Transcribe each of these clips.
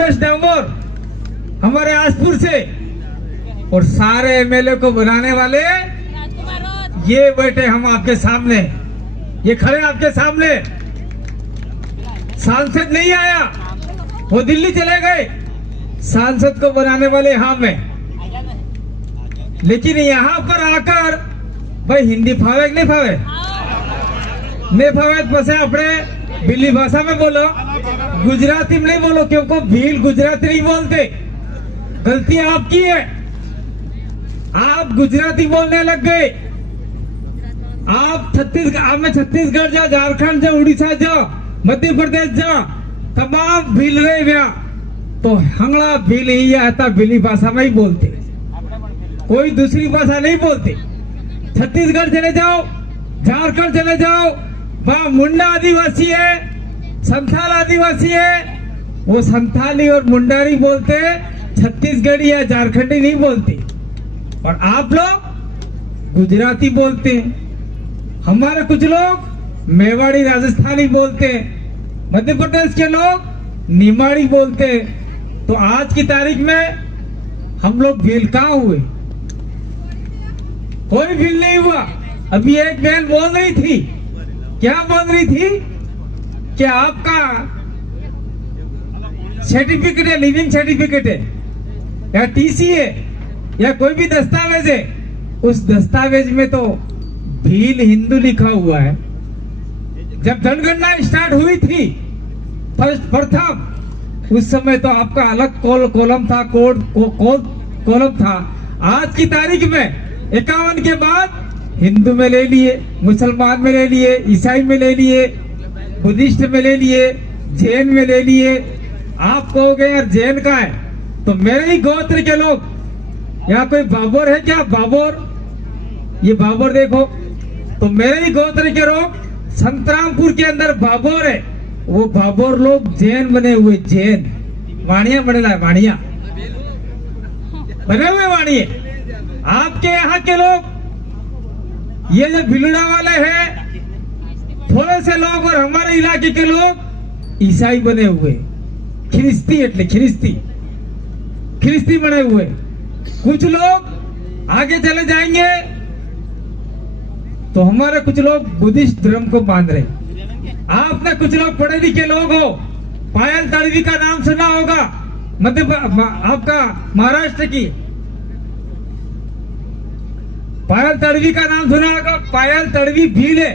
रमेश डामोर हमारे आसपुर से, और सारे एमएलए को बुलाने वाले ये बैठे हम आपके सामने, ये खड़े आपके सामने। सांसद नहीं आया, वो दिल्ली चले गए, सांसद को बुलाने वाले यहाँ में। लेकिन यहाँ पर आकर भाई हिंदी फावे कि नहीं फावे? नहीं फावे तो पसे अपने बिल्ली भाषा में बोलो, गुजराती में नहीं बोलो, क्योंकि भील गुजराती नहीं बोलते। गलती आपकी है, आप गुजराती बोलने लग गए। आप छत्तीसगढ़ जाओ, झारखंड जाओ, उड़ीसा जाओ, मध्य प्रदेश जाओ, तमाम भील रहे व्या तो हंगड़ा भील ही आता, भीली भाषा में ही बोलते, कोई दूसरी भाषा नहीं बोलते। छत्तीसगढ़ चले जाओ, झारखंड चले जाओ, वहां मुंडा आदिवासी है, संथाल आदिवासी है, वो संथाली और मुंडारी बोलते, छत्तीसगढ़ी या झारखंडी नहीं बोलते। और आप लोग गुजराती बोलते हैं, हमारे कुछ लोग मेवाड़ी राजस्थानी बोलते हैं, मध्य प्रदेश के लोग निमाड़ी बोलते हैं। तो आज की तारीख में हम लोग भील कहाँ हुए? कोई भील नहीं हुआ। अभी एक बहन बोल रही थी, क्या बोल रही थी कि आपका सर्टिफिकेट है, लिविंग सर्टिफिकेट है या टीसी है या कोई भी दस्तावेज है, उस दस्तावेज में तो भील हिंदू लिखा हुआ है। जब जनगणना स्टार्ट हुई थी प्रथम, उस समय तो आपका अलग कॉलम था, कॉलम था। आज की तारीख में 51 के बाद हिंदू में ले लिए, मुसलमान में ले लिए, ईसाई में ले लिए, बुद्धिस्ट में ले लिए, जैन में ले लिए। आप कहोगे यार जैन का है, तो मेरे ही गोत्र के लोग, यहाँ कोई बाबर है क्या? बाबर, ये बाबर देखो, तो मेरे ही गोत्र के लोग संतरामपुर के अंदर बाबर है, वो बाबर लोग जैन बने हुए, जैन वाणिया बने, वाणिया बने हुए वाणिये। आपके यहाँ के लोग, ये जो भिलुड़ा वाले हैं, थोड़े से लोग, और हमारे इलाके के लोग ईसाई बने हुए, ख्रिस्ती એટલે ख्रिस्ती बने हुए। कुछ लोग आगे चले जाएंगे तो हमारे कुछ लोग बुद्धिस्ट धर्म को मान रहे। आपने कुछ लोग पढ़े लिखे लोग हो, पायल तड़वी का नाम सुना होगा, आपका महाराष्ट्र की पायल तड़वी का नाम सुना होगा। पायल तड़वी भील है,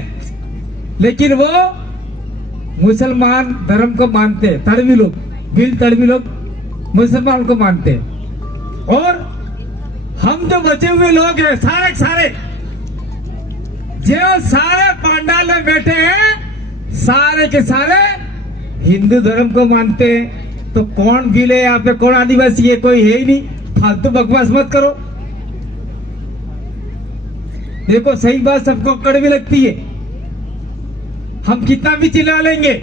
लेकिन वो मुसलमान धर्म को मानते हैं। तड़वी लोग, भील तड़वी लोग मुसलमान को मानते हैं। और हम जो बचे हुए लोग हैं, सारे सारे जो सारे पांडाल में बैठे हैं, सारे के सारे हिंदू धर्म को मानते हैं। तो कौन भील है यहाँ पे, कौन आदिवासी है? कोई है ही नहीं। फालतू बकवास मत करो। देखो सही बात सबको कड़वी लगती है, हम कितना भी चिल्ला लेंगे,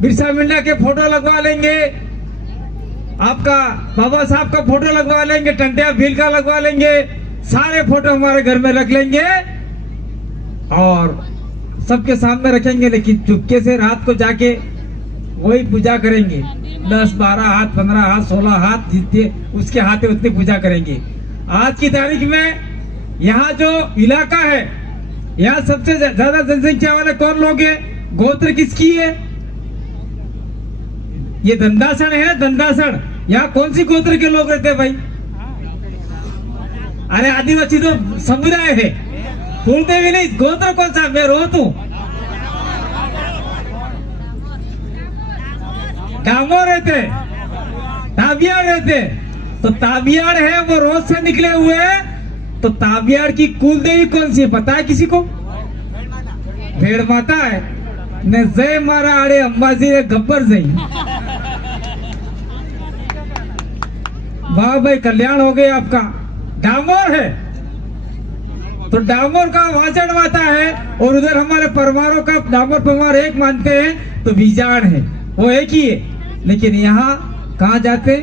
बिरसा मुंडा के फोटो लगवा लेंगे, आपका बाबा साहब का फोटो लगवा लेंगे, टंटिया भील का लगवा लेंगे, सारे फोटो हमारे घर में रख लेंगे और सबके सामने रखेंगे, लेकिन चुपके से रात को जाके वही पूजा करेंगे। 10, 12 हाथ, 15 हाथ, 16 हाथ जितने उसके हाथ है उतनी पूजा करेंगे। आज की तारीख में यहाँ जो इलाका है, यहाँ सबसे ज्यादा जनसंख्या वाले कौन लोग हैं? गोत्र किसकी है? ये दंडासण है, दंडासण। यहाँ कौन सी गोत्र के लोग रहते हैं भाई? अरे आदिवासी तो समुदाय है, बोलते भी नहीं। गोत्र कौन सा? मैं रोहत हूँ, डामोर रहते, ताबियाड़ रहते। तो ताबियाड़ है वो रोज से निकले हुए हैं। तो ताबियाड़ की कुल देवी कौन सी है पता है किसी को? भेड़ माता है। ने जय मारा आड़े अंबाजी रे गब्बर जई। वाह भाई, कल्याण हो गया आपका। डामोर है तो डामोर का वाचन माता है, और उधर हमारे परमारों का डामोर परमार एक मानते हैं, तो बीजाड़ है वो एक ही है। लेकिन यहाँ कहाँ जाते?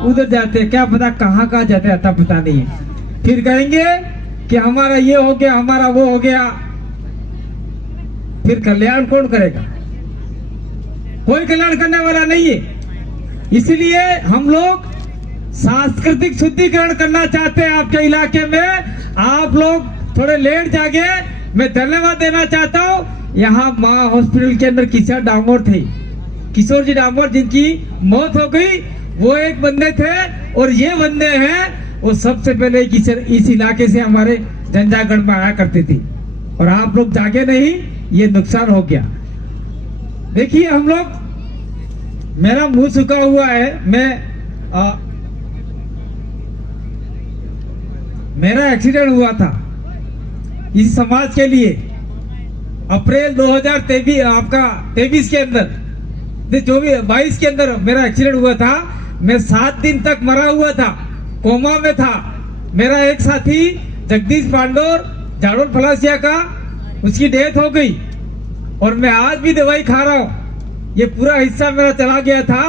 उधर जाते, क्या पता कहाँ जाते, अता पता नहीं है। फिर कहेंगे कि हमारा ये हो गया, हमारा वो हो गया। फिर कल्याण कौन करेगा? कोई कल्याण करने वाला नहीं है। इसलिए हम लोग सांस्कृतिक शुद्धिकरण करना चाहते हैं आपके इलाके में। आप लोग थोड़े लेट जागे। मैं धन्यवाद देना चाहता हूँ। यहाँ माँ हॉस्पिटल के अंदर किशोर डामोर थे, किशोर जी डामोर, जिनकी मौत हो गई, वो एक बंदे थे और ये बंदे हैं वो सबसे पहले इस इलाके से हमारे जनजागरण में आया करते थे। और आप लोग जागे नहीं, ये नुकसान हो गया। देखिए हम लोग, मेरा मुंह सूखा हुआ है। मेरा एक्सीडेंट हुआ था इस समाज के लिए अप्रैल 2023 आपका 23 के अंदर, 22 के अंदर मेरा एक्सीडेंट हुआ था। मैं 7 दिन तक मरा हुआ था, कोमा में था। मेरा एक साथी जगदीश पांडोर झाड़ोल फलासिया का, उसकी डेथ हो गई और मैं आज भी दवाई खा रहा हूँ। ये पूरा हिस्सा मेरा चला गया था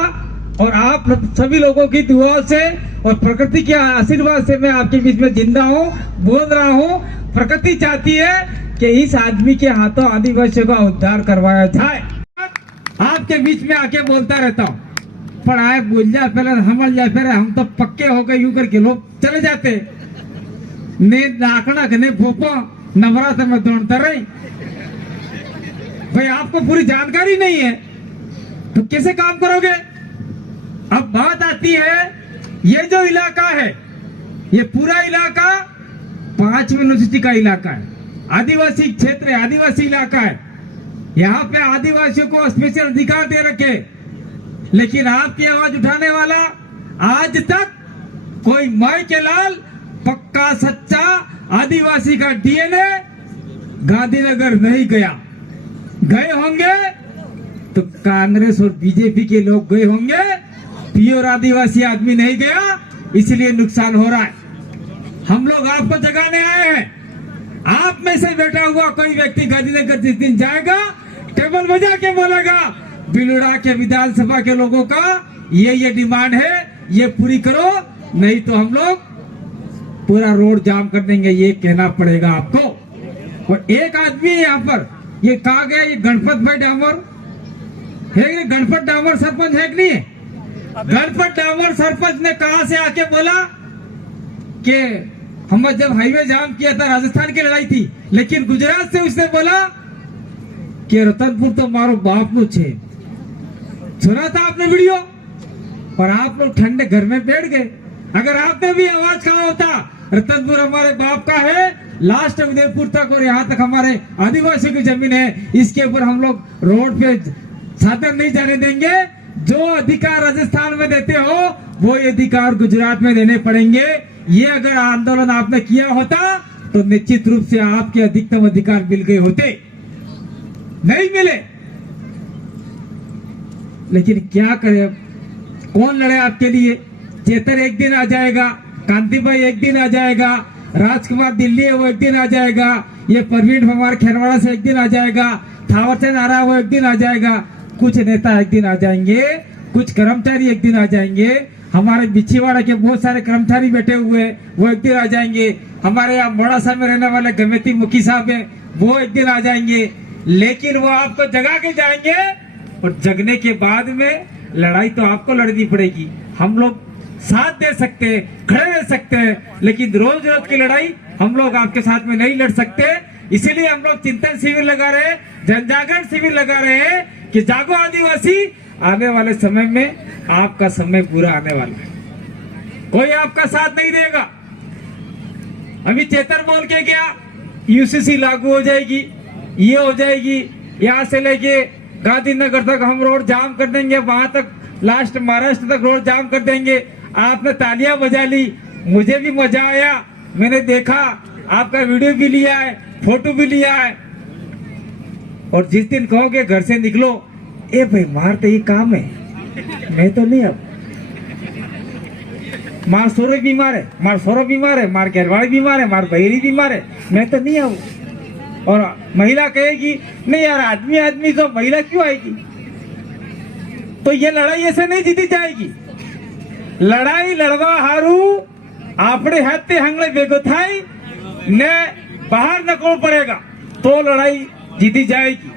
और आप सभी लोगों की दुआओं से और प्रकृति के आशीर्वाद से मैं आपके बीच में जिंदा हूँ, बोल रहा हूँ। प्रकृति चाहती है कि इस आदमी के हाथों आदिवासियों का उद्धार करवाया जाए। आपके बीच में आके बोलता रहता हूँ, पढ़ाए बोल जा पहले हमल जा, फिर हम तो पक्के हो गए यूं करके लोग चले जाते। ने नाकड़ा ने भोपा नवरात्र में दौड़ता रही। भाई आपको पूरी जानकारी नहीं है तो कैसे काम करोगे? अब बात आती है, ये जो इलाका है, ये पूरा इलाका 5 यूनिवर्सिटी का इलाका है, आदिवासी क्षेत्र है, आदिवासी इलाका है। यहाँ पे आदिवासियों को स्पेशल अधिकार दे रखे, लेकिन आपकी आवाज उठाने वाला आज तक कोई माई के लाल पक्का सच्चा आदिवासी का डीएनए गांधीनगर नहीं गया। गए होंगे तो कांग्रेस और बीजेपी के लोग गए होंगे, प्योर आदिवासी आदमी नहीं गया, इसलिए नुकसान हो रहा है। हम लोग आपको जगाने आए हैं। आप में से बैठा हुआ कोई व्यक्ति गांधीनगर जिस दिन जाएगा, टेबल बजा के बोलेगा, बिलुड़ा के विधानसभा के लोगों का ये डिमांड है, ये पूरी करो, नहीं तो हम लोग पूरा रोड जाम कर देंगे। ये कहना पड़ेगा आपको। और एक आदमी है यहाँ पर, ये कहा गया, ये गणपत भाई डामोर है, ये गणपत डामोर सरपंच है कि नहीं है? गणपत डामोर सरपंच ने कहा से आके बोला कि हम जब हाईवे जाम किया था, राजस्थान की लड़ाई थी, लेकिन गुजरात से उसने बोला कि रतनपुर तो मारो बाप नु छे। सुना था आपने वीडियो? और आप लोग ठंडे घर में बैठ गए। अगर आपने भी आवाज कहा होता, रतनपुर हमारे बाप का है, लास्ट उदयपुर तक और यहाँ तक हमारे आदिवासियों की जमीन है, इसके ऊपर हम लोग रोड पे साधन नहीं जाने देंगे। जो अधिकार राजस्थान में देते हो, वो अधिकार गुजरात में देने पड़ेंगे। ये अगर आंदोलन आपने किया होता तो निश्चित रूप से आपके अधिकतम अधिकार मिल गए होते, नहीं मिले। लेकिन क्या करे, कौन लड़े आपके लिए? चेतर एक दिन आ जाएगा, कांति भाई एक दिन आ जाएगा, राजकुमार दिल्ली है वो एक दिन आ जाएगा, ये परवीन हमारे खेरवाड़ा से एक दिन आ जाएगा, थावरचंद आ रहा वो एक दिन आ जाएगा, कुछ नेता एक दिन आ जाएंगे, कुछ कर्मचारी एक दिन आ जाएंगे, हमारे बिछीवाड़ा के बहुत सारे कर्मचारी बैठे हुए वो एक दिन आ जाएंगे, हमारे यहाँ मोड़ासा में रहने वाले गमेती मुखी साहब है वो एक दिन आ जाएंगे। लेकिन वो आपको जगा के जाएंगे और जगने के बाद में लड़ाई तो आपको लड़नी पड़ेगी। हम लोग साथ दे सकते हैं, खड़े रह सकते हैं, लेकिन रोज रोज की लड़ाई हम लोग आपके साथ में नहीं लड़ सकते। इसीलिए हम लोग चिंतन शिविर लगा रहे हैं, जनजागरण शिविर लगा रहे हैं कि जागो आदिवासी, आने वाले समय में आपका समय पूरा आने वाला है, कोई आपका साथ नहीं देगा। अभी चेतर बोल के गया, यूसीसी लागू हो जाएगी, ये हो जाएगी, यहाँ से लेके गांधीनगर तक हम रोड जाम कर देंगे, वहां तक लास्ट महाराष्ट्र तक रोड जाम कर देंगे। आपने तालियां बजा ली, मुझे भी मजा आया, मैंने देखा, आपका वीडियो भी लिया है, फोटो भी लिया है। और जिस दिन कहोगे घर से निकलो, ए भाई मार तो ये काम है, मैं तो नहीं, अब मार सोरे बीमार है, मार सोरो बीमार है, मार घेरवाड़ी बीमार है, मार बहेरी बीमार है, मैं तो नहीं आऊ। और महिला कहेगी नहीं यार, आदमी आदमी तो महिला क्यों आएगी? तो ये लड़ाई ऐसे नहीं जीती जाएगी। लड़ाई लड़वा हारू आपने हाथे हंगले बेगो थाई ने बाहर नकोड़ पड़ेगा तो लड़ाई जीती जाएगी।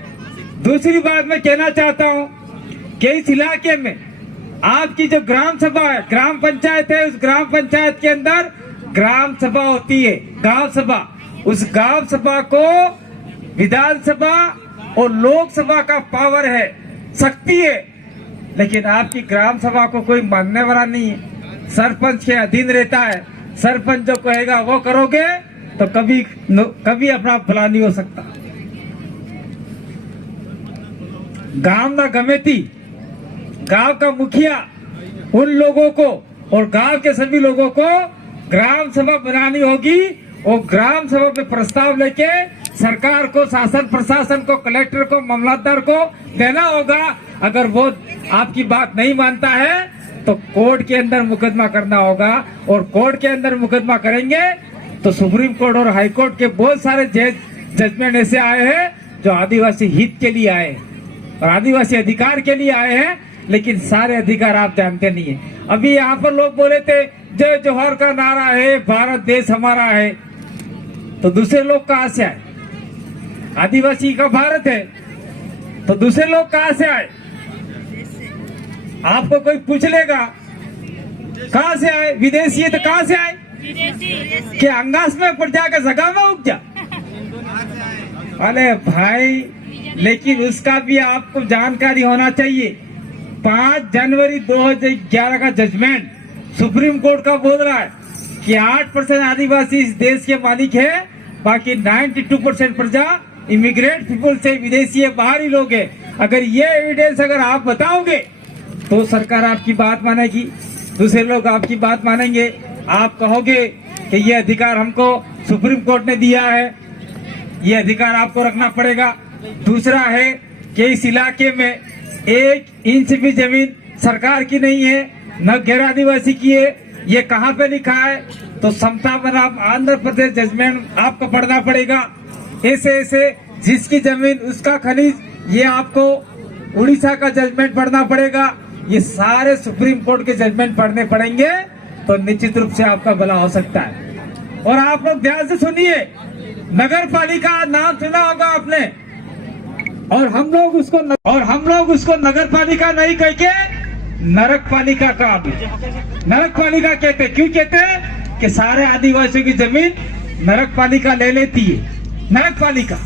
दूसरी बात मैं कहना चाहता हूं कि इस इलाके में आपकी जो ग्राम सभा है, ग्राम पंचायत है, उस ग्राम पंचायत के अंदर ग्राम सभा होती है, गांव सभा। उस गांव सभा को विधानसभा और लोकसभा का पावर है, शक्ति है, लेकिन आपकी ग्राम सभा को कोई मानने वाला नहीं है। सरपंच के अधीन रहता है। सरपंच जो कहेगा वो करोगे तो कभी अपना भला नहीं हो सकता। गांव का कमेटी, गांव का मुखिया, उन लोगों को और गांव के सभी लोगों को ग्राम सभा बनानी होगी और ग्राम सभा पे प्रस्ताव लेके सरकार को, शासन प्रशासन को, कलेक्टर को, मामलतदार को देना होगा। अगर वो आपकी बात नहीं मानता है तो कोर्ट के अंदर मुकदमा करना होगा और कोर्ट के अंदर मुकदमा करेंगे तो सुप्रीम कोर्ट और हाई कोर्ट के बहुत सारे जजमेंट ऐसे आए हैं जो आदिवासी हित के लिए आए हैं और आदिवासी अधिकार के लिए आए हैं, लेकिन सारे अधिकार आप जानते नहीं है। अभी यहाँ पर लोग बोले थे जय जोहर का नारा है, भारत देश हमारा है, तो दूसरे लोग कहाँ से आए? आदिवासी का भारत है तो दूसरे लोग कहाँ से आए? आपको कोई पूछ लेगा कहाँ से आए? विदेशी है तो कहाँ से आए? कि अंगास में पड़ जाकर जगह में उग जा। अरे भाई, लेकिन उसका भी आपको जानकारी होना चाहिए। 5 जनवरी 2011 का जजमेंट सुप्रीम कोर्ट का बोल रहा है कि 8% आदिवासी इस देश के मालिक है, बाकी 92% प्रजा इमिग्रेंट पीपुल से, विदेशी है, बाहरी लोग है। अगर ये एविडेंस अगर आप बताओगे तो सरकार आपकी बात मानेगी, दूसरे लोग आपकी बात मानेंगे। आप कहोगे कि ये अधिकार हमको सुप्रीम कोर्ट ने दिया है, ये अधिकार आपको रखना पड़ेगा। दूसरा है कि इस इलाके में 1 इंच भी जमीन सरकार की नहीं है, न गैर आदिवासी की है। ये कहाँ पे लिखा है? तो समता बनाम आंध्र प्रदेश जजमेंट आपको पढ़ना पड़ेगा। ऐसे जिसकी जमीन उसका खनिज, ये आपको उड़ीसा का जजमेंट पढ़ना पड़ेगा। ये सारे सुप्रीम कोर्ट के जजमेंट पढ़ने पड़ेंगे तो निश्चित रूप से आपका भला हो सकता है। और आप लोग ध्यान से सुनिए, नगर पालिका नाम सुना होगा आपने, और हम लोग उसको नगर पालिका नहीं कह के नरक पालिका का, नरक पालिका कहते। क्यों कहते हैं? कि सारे आदिवासियों की जमीन नरक पालिका ले लेती है, नरक पालिका।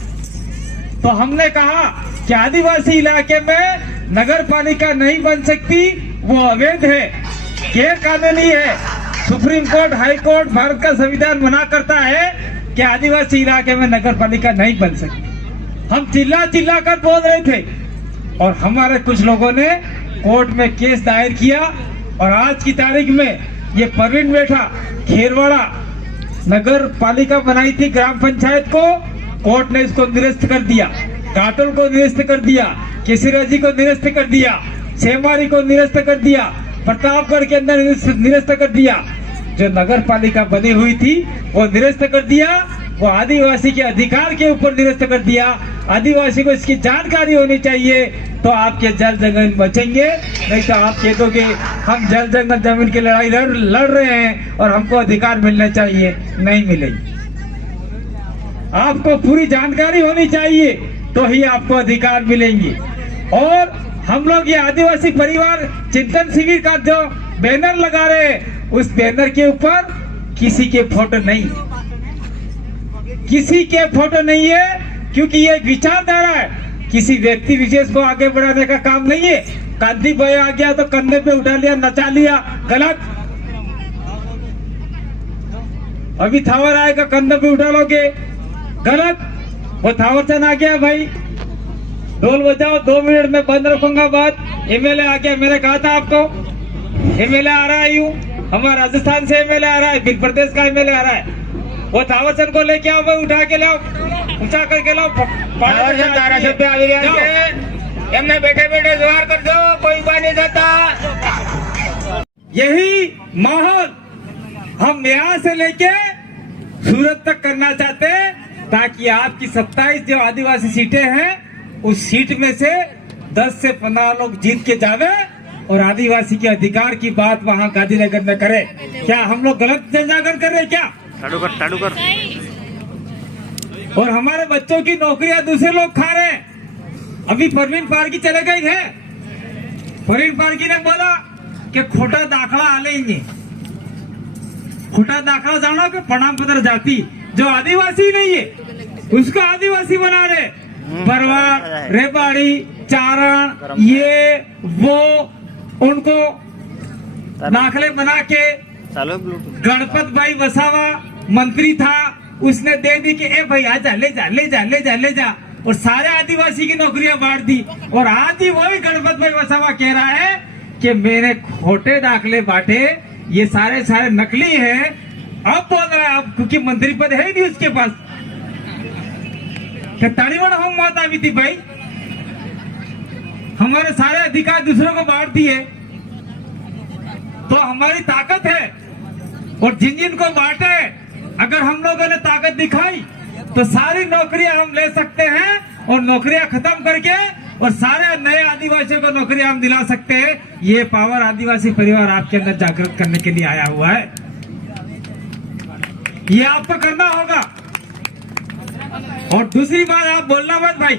तो हमने कहा कि आदिवासी इलाके में नगर पालिका नहीं बन सकती, वो अवैध है, गैर कानूनी है। Supreme court, high court, Bharat का संविधान मना करता है कि आदिवासी इलाके में नगर पालिका नहीं बन सकती। हम चिल्ला कर बोल रहे थे और हमारे कुछ लोगों ने कोर्ट में केस दायर किया और आज की तारीख में ये परवीन बैठा खेरवाड़ा नगर पालिका बनाई थी ग्राम पंचायत को, कोर्ट ने इसको निरस्त कर दिया। काटोल को निरस्त कर दिया, केसरिया को निरस्त कर दिया, सेमारी को निरस्त कर दिया, प्रतापगढ़ के अंदर निरस्त कर दिया। जो नगर पालिका बनी हुई थी वो निरस्त कर दिया, वो आदिवासी के अधिकार के ऊपर निरस्त कर दिया। आदिवासी को इसकी जानकारी होनी चाहिए तो आपके जल जंगल बचेंगे, नहीं तो आप कह दोगे हम जल जंगल जमीन की लड़ाई लड़ रहे हैं और हमको अधिकार मिलने चाहिए, नहीं मिलेगी। आपको पूरी जानकारी होनी चाहिए तो ही आपको अधिकार मिलेंगे। और हम लोग ये आदिवासी परिवार चिंतन शिविर का जो बैनर लगा रहे हैं, उस बैनर के ऊपर किसी के फोटो नहीं, किसी के फोटो नहीं है, क्योंकि ये विचारधारा है, किसी व्यक्ति विशेष को आगे बढ़ाने का काम नहीं है। गांधी भाई आ गया तो कंधे पे उठा लिया, नचा लिया, गलत। अभी थावर आएगा कंधे पे उठा लोगे, गलत। वो थावर चंद आ गया भाई, ढोल बजाओ, 2 मिनट में बंद रखूंगा बात। एमएलए आ गया, मैंने कहा था आपको एमएलए आ रहा है, यूं हमारा राजस्थान से एमएलए आ रहा है, बिग प्रदेश का एमएलए आ रहा है। वो थावरचंद को लेके आओ भाई, उठा के लाओ, ऊंचा करके लाओ। हमने बैठे बैठे जोहार कर दो, कोई बात नहीं जाता। यही माहौल हम यहाँ से लेके सूरत तक करना चाहते हैं, ताकि आपकी 27 जो आदिवासी सीटें हैं उस सीट में से 10 से 15 लोग जीत के जावे और आदिवासी के अधिकार की बात वहाँ गांधीनगर में करे। क्या हम लोग गलत जनजागरण कर रहे हैं क्या? टाड़ू कर। और हमारे बच्चों की नौकरियां दूसरे लोग खा रहे हैं। अभी परवीन पारकी चले गए हैं, परवीन पारकी ने बोला कि खोटा दाखला आलेंगे। खोटा दाखला जानो कि प्रमाण पत्र जाति जो आदिवासी नहीं है उसको आदिवासी बना रहे। परवर, रेपाड़ी, चारण, ये वो उनको दाखले बना के गणपत भाई वसावा मंत्री था, उसने दे दी कि ए भाई आजा ले जा ले जा ले जा ले जा, और सारे आदिवासी की नौकरियां बांट दी। और आज ही वही गणपत भाई वसावा कह रहा है कि मैंने खोटे दाखले बांटे, ये सारे सारे नकली हैं। अब बोल रहा है अब क्योंकि मंत्री पद है नहीं उसके पास। क्या ताड़ीवाड़ हम मौत आई थी भाई, हमारे सारे अधिकार दूसरों को बांट दिए तो हमारी ताकत है। और जिन जिन को बांटे अगर हम लोगों ने ताकत दिखाई तो सारी नौकरियां हम ले सकते हैं और नौकरियां खत्म करके और सारे नए आदिवासियों को नौकरियां हम दिला सकते हैं। ये पावर आदिवासी परिवार आपके अंदर जागृत करने के लिए आया हुआ है, ये आपको करना होगा। और दूसरी बात आप बोलना मत भाई,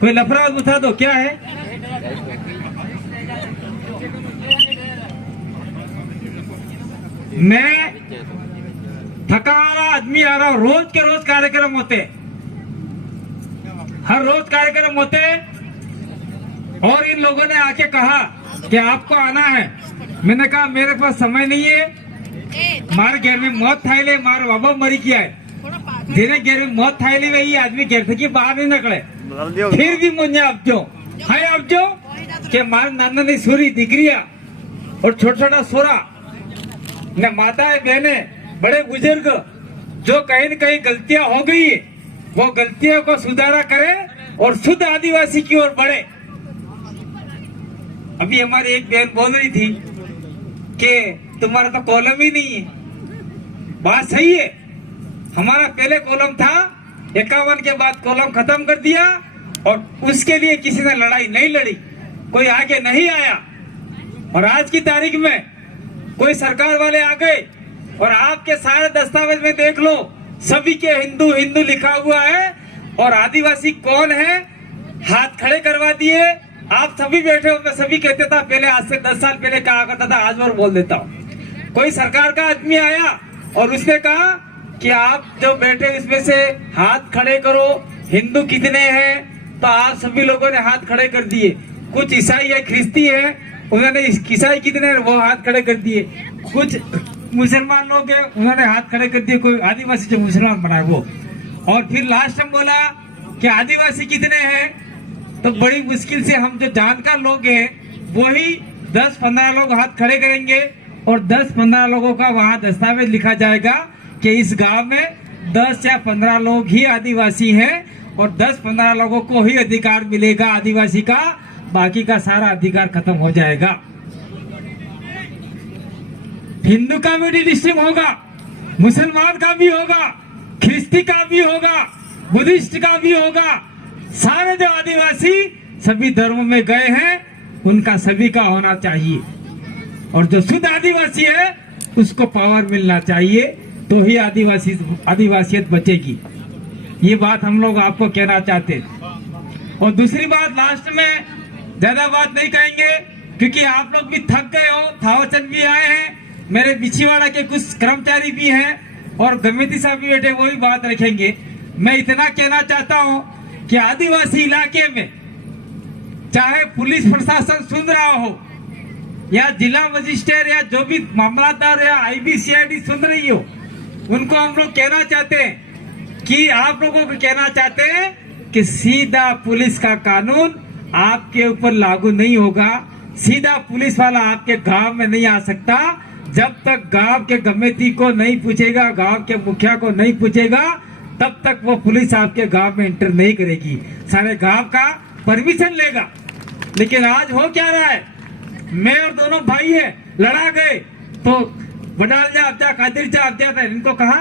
कोई लफड़ा बता दो क्या है। मैं थका आ रहा आदमी आ रहा हूं, रोज के रोज कार्यक्रम होते, हर रोज कार्यक्रम होते, और इन लोगों ने आके कहा कि आपको आना है। मैंने कहा मेरे पास समय नहीं है, मारे घर में मौत थाईले, मारे बाबा मरी किया है, जिन्हें घर में मौत थाईले वही आदमी घर से बाहर नहीं निकले। फिर भी मुझे अब जो कि मारे नाना ने सूरी दिगरिया और छोटा छोटा सोरा न माताएं बहने बड़े बुजुर्ग जो कहीं न कहीं गलतियां हो गई है वो गलतियों को सुधारा करें और शुद्ध आदिवासी की ओर बढ़े। अभी हमारी एक बहन बोल रही थी कि तुम्हारा तो कॉलम ही नहीं है। बात सही है, हमारा पहले कॉलम था, 51 के बाद कॉलम खत्म कर दिया और उसके लिए किसी ने लड़ाई नहीं लड़ी, कोई आगे नहीं आया। और आज की तारीख में कोई सरकार वाले आ गए और आपके सारे दस्तावेज में देख लो, सभी के हिंदू हिंदू लिखा हुआ है और आदिवासी कौन है हाथ खड़े करवा दिए। आप सभी बैठे हो, मैं सभी कहते था पहले, आज से 10 साल पहले कहा करता था, आज और बोल देता हूँ। कोई सरकार का आदमी आया और उसने कहा कि आप जो बैठे इसमें से हाथ खड़े करो, हिंदू कितने हैं, तो आप सभी लोगों ने हाथ खड़े कर दिए। कुछ ईसाई है, ख्रिस्ती है, उन्होंने ईसाई कितने वो हाथ खड़े कर दिए। कुछ मुसलमान लोग हैं, उन्होंने हाथ खड़े कर दिए, कोई आदिवासी जो मुसलमान बनाए वो। और फिर लास्ट में बोला कि आदिवासी कितने हैं, तो बड़ी मुश्किल से हम जो जानकार लोग हैं वही 10-15 लोग हाथ खड़े करेंगे और 10-15 लोगों का वहाँ दस्तावेज लिखा जाएगा कि इस गांव में 10 या 15 लोग ही आदिवासी हैं और 10-15 लोगों को ही अधिकार मिलेगा आदिवासी का, बाकी का सारा अधिकार खत्म हो जाएगा। हिंदू का भी रजिस्ट्रेशन होगा, मुसलमान का भी होगा, ख्रिस्ती का भी होगा, बुद्धिस्ट का भी होगा। सारे जो आदिवासी सभी धर्मों में गए हैं उनका सभी का होना चाहिए और जो शुद्ध आदिवासी है उसको पावर मिलना चाहिए, तो ही आदिवासियत बचेगी। ये बात हम लोग आपको कहना चाहते। और दूसरी बात लास्ट में, ज्यादा बात नहीं कहेंगे क्योंकि आप लोग भी थक गए हो, थावचंद भी आए हैं, मेरे बिछीवाड़ा के कुछ कर्मचारी भी हैं और गमेती साहब भी बैठे, वो भी बात रखेंगे। मैं इतना कहना चाहता हूं कि आदिवासी इलाके में चाहे पुलिस प्रशासन सुन रहा हो या जिला मजिस्ट्रेट या जो भी मामलादार या IBCID सुन रही हो, उनको हम लोग कहना चाहते हैं कि आप लोगों को कहना चाहते हैं कि सीधा पुलिस का कानून आपके ऊपर लागू नहीं होगा। सीधा पुलिस वाला आपके गांव में नहीं आ सकता जब तक गांव के गमेती को नहीं पूछेगा, गांव के मुखिया को नहीं पूछेगा, तब तक वो पुलिस आपके गांव में एंटर नहीं करेगी। सारे गांव का परमिशन लेगा। लेकिन आज हो क्या रहा है, मैं और दोनों भाई है लड़ा गए तो बडाल जा जा कादिर जा जाता है, इनको कहा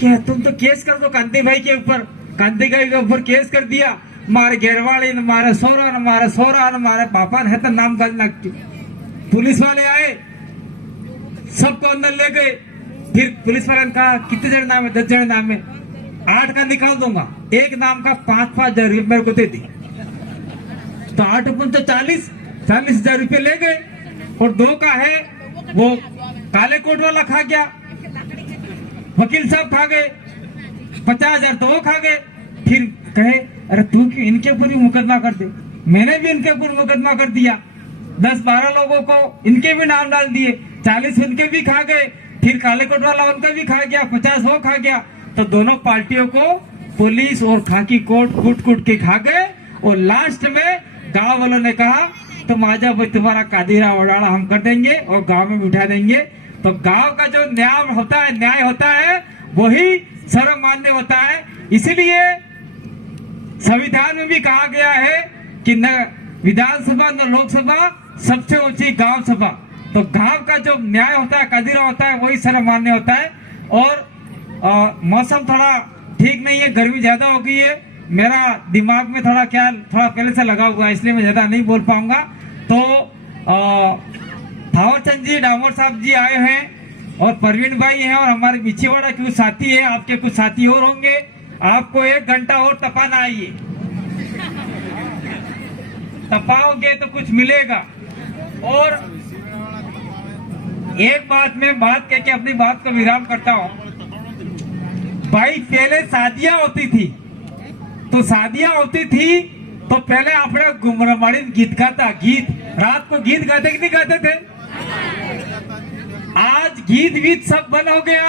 कि तुम तो केस कर दो कांति भाई के ऊपर, कांति भाई के ऊपर केस कर दिया, मारे घेरवाड़ी न मारे सोरा न मारे सोरा न मारे पापा ने तो नाम गलना। पुलिस वाले आए, सबको अंदर ले गए। फिर पुलिस वाले ने कहा कितने जन नाम है, 10 जन नाम है, 8 का निकाल दूंगा, एक नाम का 5-5 हजार रुपये मेरे को दे दी। तो 8 तो 40 हजार रुपये ले गए। और 2 का है वो काले कोट वाला खा गया, वकील साहब खा गए, 50,000 तो वो खा गए। फिर कहे अरे तू क्यों इनके ऊपर भी मुकदमा कर दे। मैंने भी इनके ऊपर मुकदमा कर दिया, 10-12 लोगों को इनके भी नाम डाल दिए, 40 उनके भी खा गए, फिर काले कोट वाला उनका भी खा गया, 50 वो खा गया। तो दोनों पार्टियों को पुलिस और खाकी कोट कूट कूट के खा गए। और लास्ट में गांव वालों ने कहा तुम आ जाओ भाई, तुम्हारा कादिरा उड़ाड़ा हम कर देंगे और गांव में बिठा देंगे। तो गांव का जो न्याय होता है वही सर्वमान्य होता है। इसीलिए संविधान में भी कहा गया है कि न विधानसभा न लोकसभा, सबसे ऊंची गांव सभा। तो गांव का जो न्याय होता है, कादिरा होता है, वही सर्वमान्य होता है। और मौसम थोड़ा ठीक नहीं है, गर्मी ज्यादा हो गई है, मेरा दिमाग में थोड़ा पहले से लगा हुआ है, इसलिए मैं ज्यादा नहीं बोल पाऊंगा। तो थावरचंद जी डामोर साहब जी आए हैं और परवीन भाई हैं और हमारे बिछीवाड़ा के कुछ साथी है, आपके कुछ साथी और होंगे। आपको 1 घंटा और तपाना आइए, तपाओगे तो कुछ मिलेगा। और एक बात मैं बात कह के अपनी बात को विराम करता हूँ। भाई पहले शादियां होती थी, तो शादियां होती थी तो पहले अपने गुमरमाड़ी गीत गाता, गीत रात को गीत गाते कि नहीं गाते थे। आज गीत सब बंद हो गया।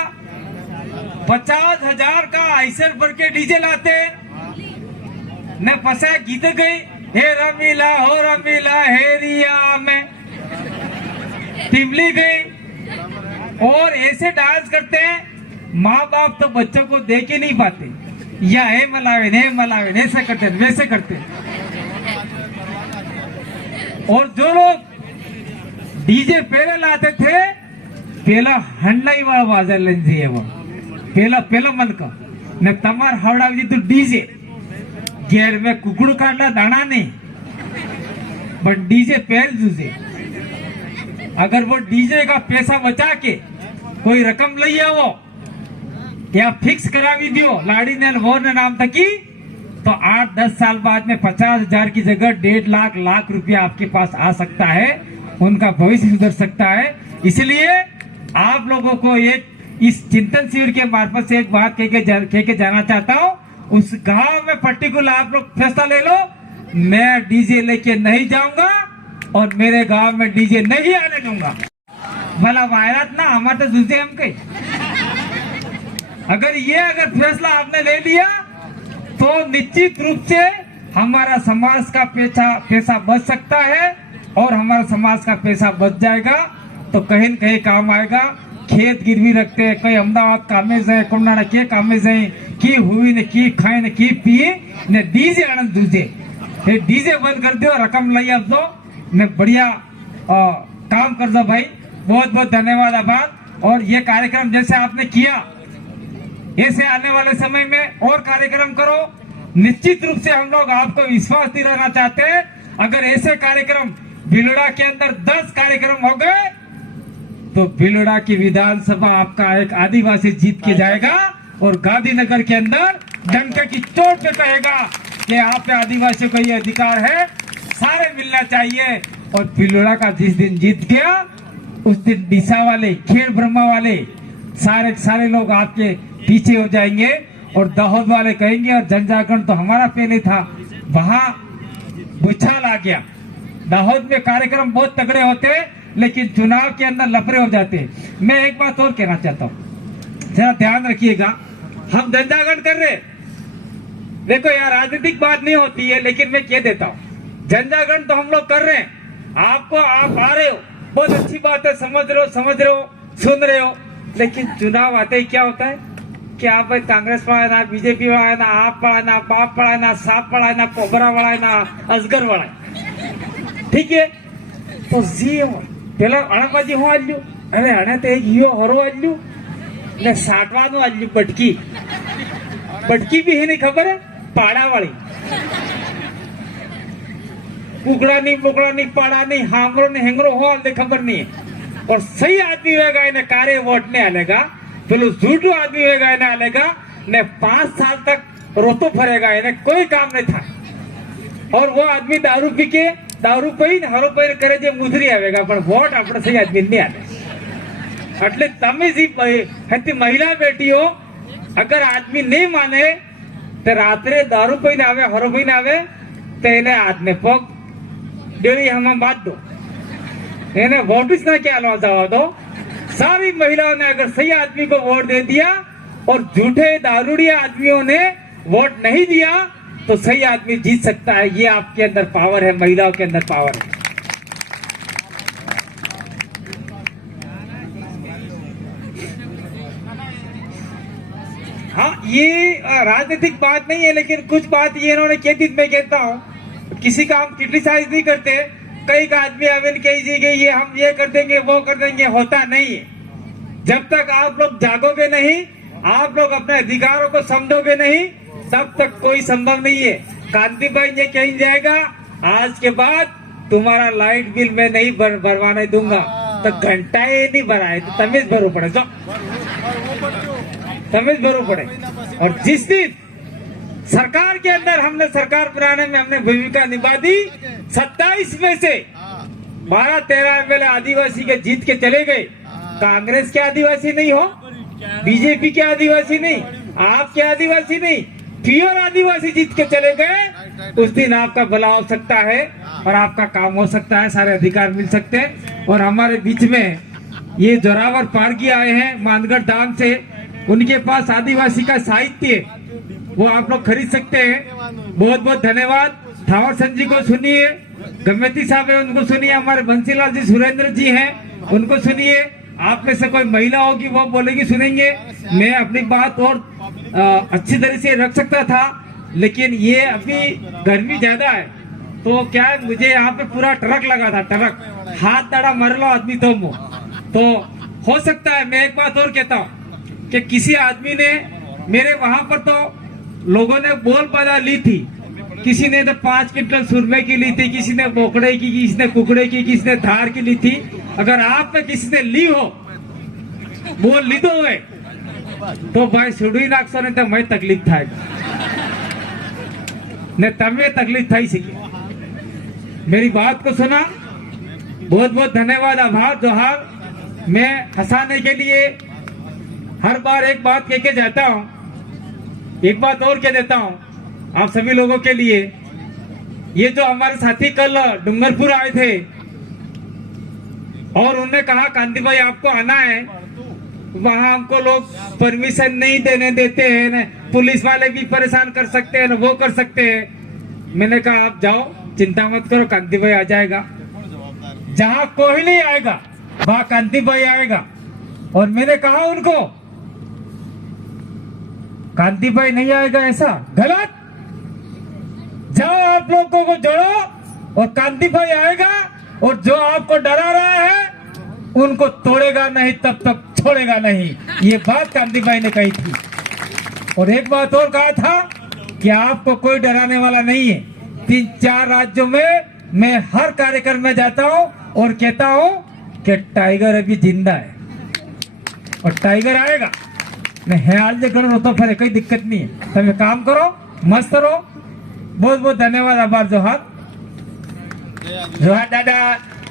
50,000 का ऐसे भर के डीजे लाते न फंसा गीत गई, हे रमीला हो रमीला हेरिया में टिमली गई। और ऐसे डांस करते हैं, माँ बाप तो बच्चों को देख ही नहीं पाते, या हे मलावे ऐसा करते वैसे करते। और जो लोग डीजे पहले लाते थे, पहला हंडाई वाला बाजार लेंगे वो पहला मन का न तमार हावड़ा तो डीजे गेर में कुकड़ू काटला दाना नहीं, बट डीजे पहल तुझे। अगर वो डीजे का पैसा बचा के कोई रकम लई है वो या फिक्स करा भी दियो लाड़ी ने वो ने नाम तक की, तो 8-10 साल बाद में 50,000 की जगह 1.5 लाख रुपया आपके पास आ सकता है, उनका भविष्य सुधर सकता है। इसलिए आप लोगों को इस चिंतन शिविर के मार्फत से एक बात कह के जाना चाहता हूँ। उस गांव में पर्टिकुलर आप लोग फैसला ले लो, मैं डीजे लेके नहीं जाऊंगा और मेरे गांव में डीजे नहीं आने दूंगा। भला वायरत ना हमारे तो दूसरे हम कहीं। अगर फैसला आपने ले लिया तो निश्चित रूप से हमारा समाज का पैसा बच सकता है और हमारा समाज का पैसा बच जाएगा तो कहीं न कहीं काम आएगा। खेत गिरवी रखते हैं, कोई अहमदाबाद कामे जाए, कोमनाड़ा के कामे जाए, की हुई ने की खाए ने की पिए ने डीजे आनंद दूजे, डीजे बंद कर दो, रकम लाई आप दो ने बढ़िया काम कर दो भाई। बहुत बहुत धन्यवाद, आभार। और ये कार्यक्रम जैसे आपने किया, ऐसे आने वाले समय में और कार्यक्रम करो। निश्चित रूप से हम लोग आपको विश्वास दिलाना चाहते हैं, अगर ऐसे कार्यक्रम भिलोड़ा के अंदर 10 कार्यक्रम हो गए तो भिलोड़ा की विधानसभा आपका एक आदिवासी जीत के जाएगा और गांधीनगर के अंदर डंके की चोट पे कहेगा कि आप पे आदिवासियों का ये अधिकार है, सारे मिलना चाहिए। और भिलोड़ा का जिस दिन जीत गया उस दिन डीसा वाले, खेड़ ब्रह्मा वाले सारे लोग आपके पीछे हो जाएंगे और दाहोद वाले कहेंगे और जनजागरण तो हमारा पहले था, वहां बुछाल आ गया। दाहोद में कार्यक्रम बहुत तगड़े होते हैं लेकिन चुनाव के अंदर लफड़े हो जाते हैं। मैं एक बात और कहना चाहता हूँ, जरा ध्यान रखिएगा, हम जनजागरण कर रहे, देखो यार राजनीतिक बात नहीं होती है लेकिन मैं कह देता हूँ, जनजागरण तो हम लोग कर रहे हैं। आप आ रहे हो, बहुत अच्छी बात है, समझ रहे हो, सुन रहे हो, लेकिन चुनाव आते ही क्या होता है कि आप भाई कांग्रेस वाला है ना, बीजेपी वाला है ना, आप पड़ा है ना, बाप पड़ा है ना, सांप पड़ा है ना, कोबरा वाला है ना, अजगर वाला है, ठीक है। तो जी પેલા અણબાજી હું આલ્યું, અરે અણે તે ગયો હરો આલ્યું ને સાટવાનું આલ્યું બટકી બી એની ખબર હે પાડા વાળી, કુકડાની બોકડાની પાડાની હામરો ને હેંગરો हो आले खबर नहीं है। और सही आदमी होगा इन्हें कार्य वोट ने आलेगा, पेलो झूठो आदमी होगा इन्हें आलेगा ने 5 साल तक रोतो फरेगा, इन्हें कोई काम नहीं था। और वो आदमी दारू पी के દારૂ પીને હરોપઈ કરે જે મુધરી આવેગા પણ વોટ આપણે સહી આદમી નહીં આવે એટલે તમે જે મહિલા બેટીઓ અગર આદમી નહીં માને તો રાત્રે દારૂ પીને આવે હરોપઈને આવે તો એને હાથને પગ ડેરી હમણાં બાંધ દો એને वोट ना क्या लो जावा दो सारी महिलाओं ने अगर सही आदमी को वोट दे दिया और झूठे दारूड़िया आदमियों ने वोट नहीं दिया तो सही आदमी जीत सकता है। ये आपके अंदर पावर है, महिलाओं के अंदर पावर है। हाँ, ये राजनीतिक बात नहीं है, लेकिन कुछ बात ये इन्होंने कह दी, मैं कहता हूँ किसी का हम क्रिटिसाइज नहीं करते। कई का आदमी अवेल कही जगह ये हम ये कर देंगे वो कर देंगे, होता नहीं है। जब तक आप लोग जागोगे नहीं, आप लोग अपने अधिकारों को समझोगे नहीं, तब तक कोई संभव नहीं है। कांति भाई ये कहीं जाएगा आज के बाद तुम्हारा लाइट बिल मैं नहीं भरवाने दूंगा, तो घंटा ही नहीं भराए तो तमीज भरू पड़े, जो तमीज भरू पड़े। और जिस दिन सरकार के अंदर हमने सरकार बनाने में हमने भूमिका निभा दी, 27 में से 12-13 एमएलए आदिवासी के जीत के चले गए। कांग्रेस के आदिवासी नहीं हो, बीजेपी के आदिवासी नहीं, आपके आदिवासी नहीं, प्योर आदिवासी जीत के चले गए। उस दिन आपका भला हो सकता है और आपका काम हो सकता है, सारे अधिकार मिल सकते हैं। और हमारे बीच में ये जोरावर पारगी आए हैं मानगढ़ धाम से, उनके पास आदिवासी का साहित्य वो आप लोग खरीद सकते हैं। बहुत बहुत धन्यवाद। थावर सिंह जी को सुनिए, गमेती साहब है उनको सुनिए, हमारे बंसीलाल जी सुरेंद्र जी हैं उनको सुनिए। आप में से कोई महिला होगी वो बोलेगी, सुनेंगे। मैं अपनी बात और अच्छी तरह से रख सकता था, लेकिन ये अभी गर्मी ज्यादा है तो क्या है, मुझे यहाँ पे पूरा ट्रक लगा था, ट्रक हाथ दाड़ा मर लो आदमी तो हो सकता है। मैं एक बात और कहता हूँ कि किसी आदमी ने मेरे वहां पर तो लोगों ने बोल बाधा ली थी, किसी ने तो 5 क्विंटल सुरमे की ली थी, किसी ने बोकड़े की, किसी ने कुकड़े की, किसी ने धार की ली थी। अगर आप में किसी ने ली हो बोल ली दो है तो भाई सुड़ी नाखसो ने तो मैं तकलीफ था ने तमें तकलीफ था ही सीखी। मेरी बात को सुना, बहुत बहुत धन्यवाद, आभार, जोहार। मैं हंसाने के लिए हर बार एक बात कह के जाता हूँ, एक बात और कह देता हूँ आप सभी लोगों के लिए। ये जो हमारे साथी कल डूंगरपुर आए थे और उन्होंने कहा कांति भाई आपको आना है, वहां हमको लोग परमिशन नहीं देने देते हैं न, पुलिस वाले भी परेशान कर सकते हैं न, वो कर सकते हैं। मैंने कहा आप जाओ, चिंता मत करो, कांति भाई आ जाएगा। जहां कोई नहीं आएगा वहां कांति भाई आएगा। और मैंने कहा उनको कांति भाई नहीं आएगा ऐसा गलत, जाओ आप लोगों को जोड़ो और कांति भाई आएगा, और जो आपको डरा रहा है उनको तोड़ेगा नहीं, तब तक छोड़ेगा नहीं। ये बात कांति भाई ने कही थी। और एक बात और कहा था कि आपको कोई डराने वाला नहीं है। 3-4 राज्यों में मैं हर कार्यक्रम में जाता हूं और कहता हूं कि टाइगर अभी जिंदा है और टाइगर आएगा। नहीं हाल जे करो तो फिर कोई दिक्कत नहीं है, તમે काम करो, मस्त रहो। बहुत बहुत धन्यवाद, आभार, जोहार जोहार दादा।